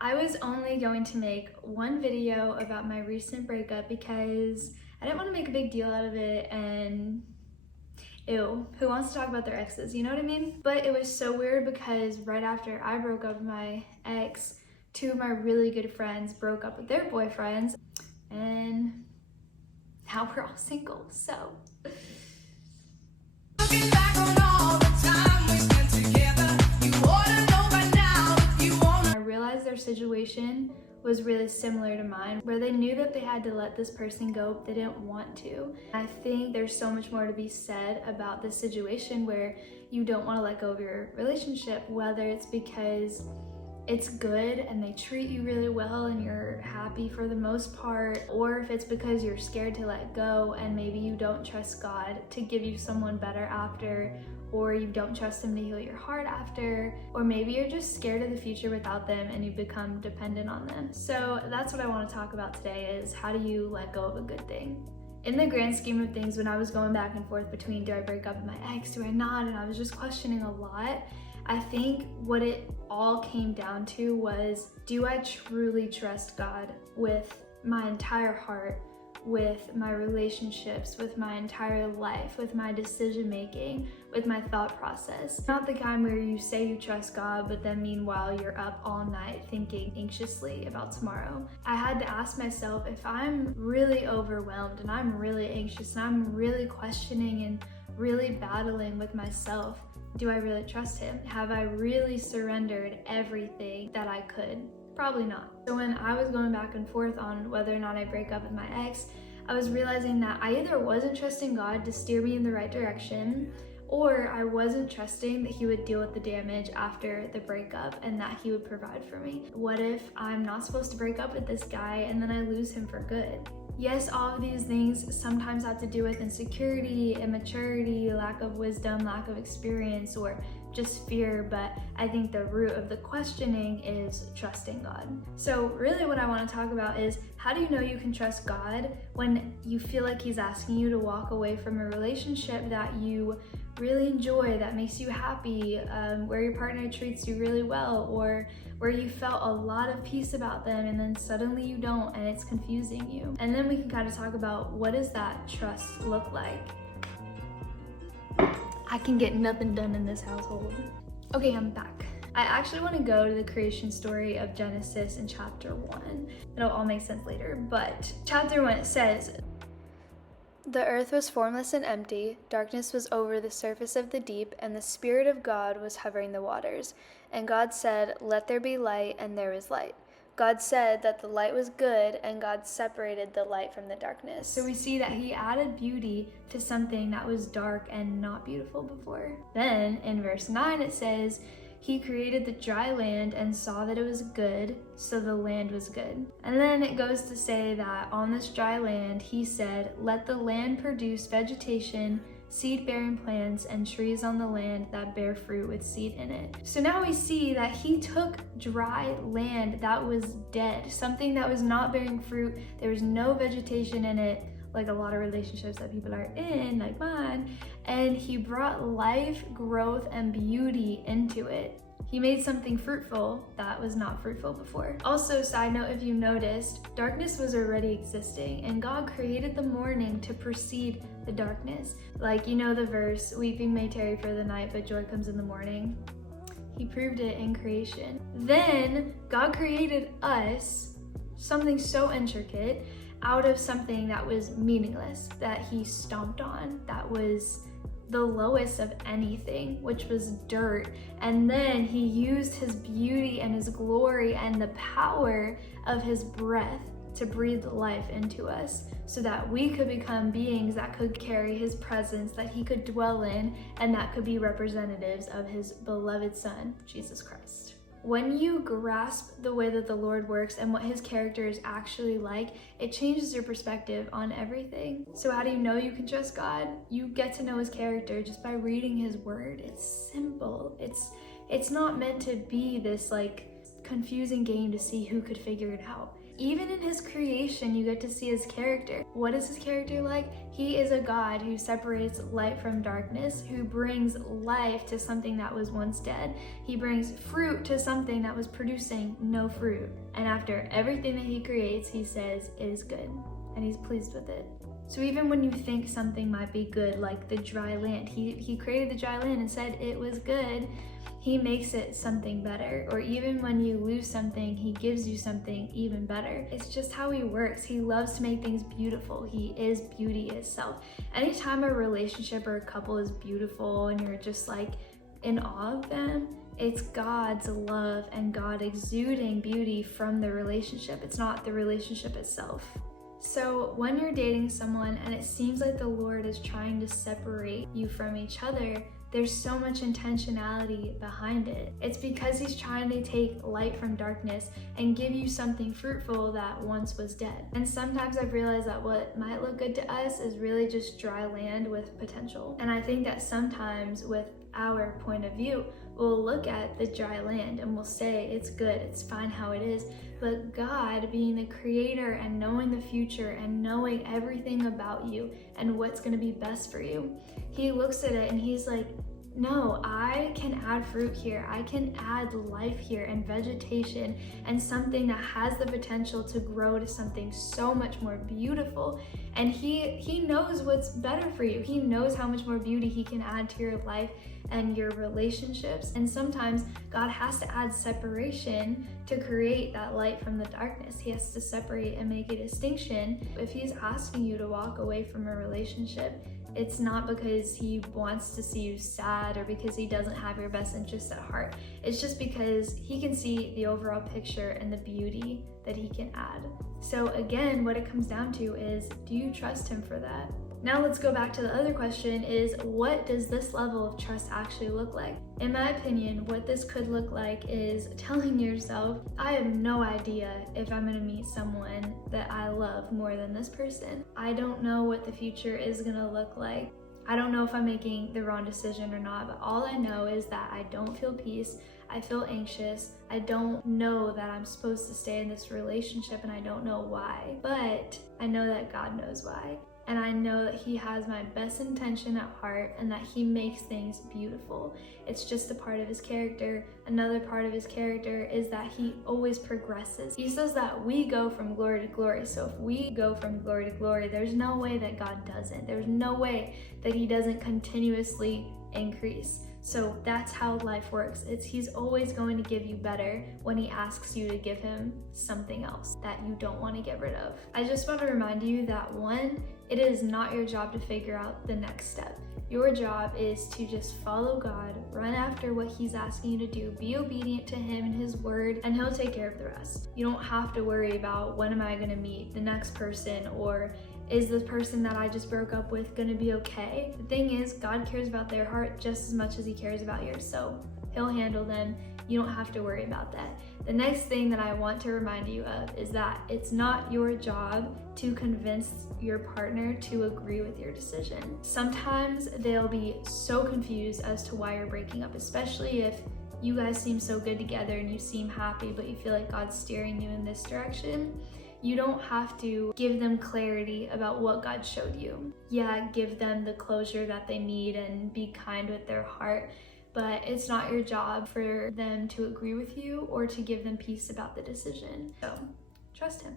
I was only going to make one video about my recent breakup because I didn't want to make a big deal out of it, and ew, who wants to talk about their exes, you know what I mean? But it was so weird because right after I broke up with my ex, two of my really good friends broke up with their boyfriends, and now we're all single, so. Looking back on all the time we spent together, you ought to know by now if you want. I realized their situation was really similar to mine, where they knew that they had to let this person go, but they didn't want to. I think there's so much more to be said about this situation where you don't want to let go of your relationship, whether it's because it's good and they treat you really well and you're happy for the most part, or if it's because you're scared to let go and maybe you don't trust God to give you someone better after, or you don't trust him to heal your heart after, or maybe you're just scared of the future without them and you become dependent on them. So that's what I want to talk about today, is how do you let go of a good thing? In the grand scheme of things, when I was going back and forth between do I break up with my ex, do I not, and I was just questioning a lot, I think what it all came down to was, do I truly trust God with my entire heart, with my relationships, with my entire life, with my decision making, with my thought process? Not the kind where you say you trust God, but then meanwhile you're up all night thinking anxiously about tomorrow. I had to ask myself, if I'm really overwhelmed and I'm really anxious and I'm really questioning and really battling with myself, do I really trust him? Have I really surrendered everything that I could? Probably not. So when I was going back and forth on whether or not I break up with my ex, I was realizing that I either wasn't trusting God to steer me in the right direction, or I wasn't trusting that he would deal with the damage after the breakup and that he would provide for me. What if I'm not supposed to break up with this guy and then I lose him for good? Yes, all of these things sometimes have to do with insecurity, immaturity, lack of wisdom, lack of experience, or just fear, but I think the root of the questioning is trusting God. So really what I want to talk about is, how do you know you can trust God when you feel like he's asking you to walk away from a relationship that you really enjoy, that makes you happy, where your partner treats you really well, or where you felt a lot of peace about them and then suddenly you don't and it's confusing you. And then we can kind of talk about, what does that trust look like? I can get nothing done in this household. Okay, I'm back. I actually want to go to the creation story of Genesis in chapter 1. It'll all make sense later, but chapter 1, it says, "The earth was formless and empty, darkness was over the surface of the deep, and the Spirit of God was hovering the waters. And God said, 'Let there be light,' and there was light. God said that the light was good, and God separated the light from the darkness." So we see that he added beauty to something that was dark and not beautiful before. Then in verse 9 it says, "He created the dry land and saw that it was good, so the land was good." And then it goes to say that on this dry land, he said, "Let the land produce vegetation, seed-bearing plants, and trees on the land that bear fruit with seed in it." So now we see that he took dry land that was dead, something that was not bearing fruit, there was no vegetation in it, like a lot of relationships that people are in, like mine, and he brought life, growth, and beauty into it. He made something fruitful that was not fruitful before. Also, side note, if you noticed, darkness was already existing, and God created the morning to precede the darkness. Like, you know the verse, "Weeping may tarry for the night, but joy comes in the morning." He proved it in creation. Then God created us, something so intricate, out of something that was meaningless, that he stomped on, that was the lowest of anything, which was dirt. And then he used his beauty and his glory and the power of his breath to breathe life into us, so that we could become beings that could carry his presence, that he could dwell in, and that could be representatives of his beloved Son, Jesus Christ. When you grasp the way that the Lord works and what his character is actually like, it changes your perspective on everything. So how do you know you can trust God? You get to know his character just by reading his word. It's simple. It's not meant to be this like confusing game to see who could figure it out. Even in his creation, you get to see his character. What is his character like? He is a God who separates light from darkness, who brings life to something that was once dead. He brings fruit to something that was producing no fruit. And after everything that he creates, he says it is good, and he's pleased with it. So even when you think something might be good, like the dry land, he created the dry land and said it was good, he makes it something better. Or even when you lose something, he gives you something even better. It's just how he works. He loves to make things beautiful. He is beauty itself. Anytime a relationship or a couple is beautiful and you're just like in awe of them, it's God's love and God exuding beauty from the relationship. It's not the relationship itself. So when you're dating someone and it seems like the Lord is trying to separate you from each other, there's so much intentionality behind it. It's because he's trying to take light from darkness and give you something fruitful that once was dead. And sometimes I've realized that what might look good to us is really just dry land with potential. And I think that sometimes with our point of view, we'll look at the dry land and we'll say it's good, it's fine how it is. But God, being the creator and knowing the future and knowing everything about you and what's going to be best for you, he looks at it and he's like, no, I can add fruit here. I can add life here and vegetation and something that has the potential to grow to something so much more beautiful. And he knows what's better for you. He knows how much more beauty he can add to your life and your relationships. And sometimes God has to add separation to create that light from the darkness. He has to separate and make a distinction. If he's asking you to walk away from a relationship, it's not because he wants to see you sad or because he doesn't have your best interests at heart. It's just because he can see the overall picture and the beauty that he can add. So again, what it comes down to is, do you trust him for that? Now let's go back to the other question is, what does this level of trust actually look like? In my opinion, what this could look like is telling yourself, I have no idea if I'm gonna meet someone that I love more than this person. I don't know what the future is gonna look like. I don't know if I'm making the wrong decision or not, but all I know is that I don't feel peace. I feel anxious. I don't know that I'm supposed to stay in this relationship and I don't know why, but I know that God knows why. And I know that he has my best intention at heart and that he makes things beautiful. It's just a part of his character. Another part of his character is that he always progresses. He says that we go from glory to glory. So if we go from glory to glory, there's no way that God doesn't. There's no way that he doesn't continuously increase. So that's how life works. He's always going to give you better when he asks you to give him something else that you don't want to get rid of. I just want to remind you that one, it is not your job to figure out the next step. Your job is to just follow God, run after what he's asking you to do, be obedient to him and his word, and he'll take care of the rest. You don't have to worry about when am I going to meet the next person, or is the person that I just broke up with going to be okay? The thing is, God cares about their heart just as much as he cares about yours, so he'll handle them. You don't have to worry about that. The next thing that I want to remind you of is that it's not your job to convince your partner to agree with your decision. Sometimes they'll be so confused as to why you're breaking up, especially if you guys seem so good together and you seem happy, but you feel like God's steering you in this direction. You don't have to give them clarity about what God showed you. Yeah, give them the closure that they need and be kind with their heart, but it's not your job for them to agree with you or to give them peace about the decision. So trust him.